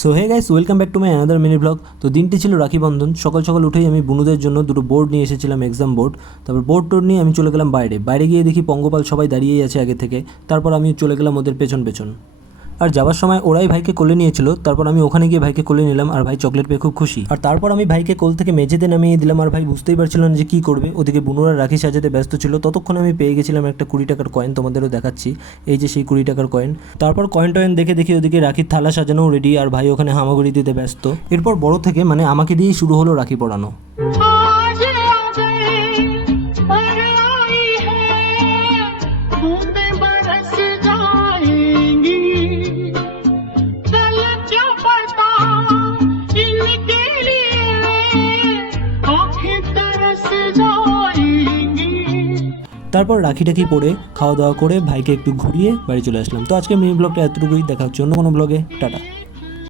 So hey guys, welcome back to my another mini vlog. তো দিনটি ছিল রাখি বন্ধন। সকাল সকাল উঠেই আমি বুনুদের জন্য দুটো বোর্ড নিয়ে এসেছিলাম, এক্সাম বোর্ড। তারপর বোর্ড টোর্ড নিয়ে আমি চলে গেলাম বাইরে গিয়ে দেখি পঙ্গপাল সবাই দাঁড়িয়েই আছে আগে থেকে। তারপর আমি চলে গেলাম ওদের পেছন। আর যাওয়ার সময় ওরাই ভাইকে কোলে নিয়েছিল। তারপর আমি ওখানে গিয়ে ভাইকে কোলে নিলাম, আর ভাই চকলেট পেয়ে খুব খুশি। আর তারপর আমি ভাইকে কোল থেকে মেঝেতে নামিয়ে দিলাম, আর ভাই বুঝতেই পারছিল না যে কী করবে। ওদিকে বুনুরা রাখি সাজাতে ব্যস্ত ছিল। ততক্ষণ আমি পেয়ে গেছিলাম একটা 20 টাকার কয়েন, তোমাদেরও দেখাচ্ছি। এই যে সেই 20 টাকার কয়েন। তারপর কয়েন টয়েন দেখি ওদিকে রাখির থালা সাজানো রেডি, আর ভাই ওখানে হামাগুড়ি দিতে ব্যস্ত। এরপর বড় থেকে মানে আমাকে দিয়েই শুরু হলো রাখি পড়ানো। তারপর রাখি টাকি পরে খাওয়া দাওয়া করে ভাইকে একটু ঘুরিয়ে বাড়ি চলে আসলাম। তো আজকে মিনি ব্লগটা এতটুকুই, দেখা হচ্ছে অন্য কোনো ব্লগে। টাটা।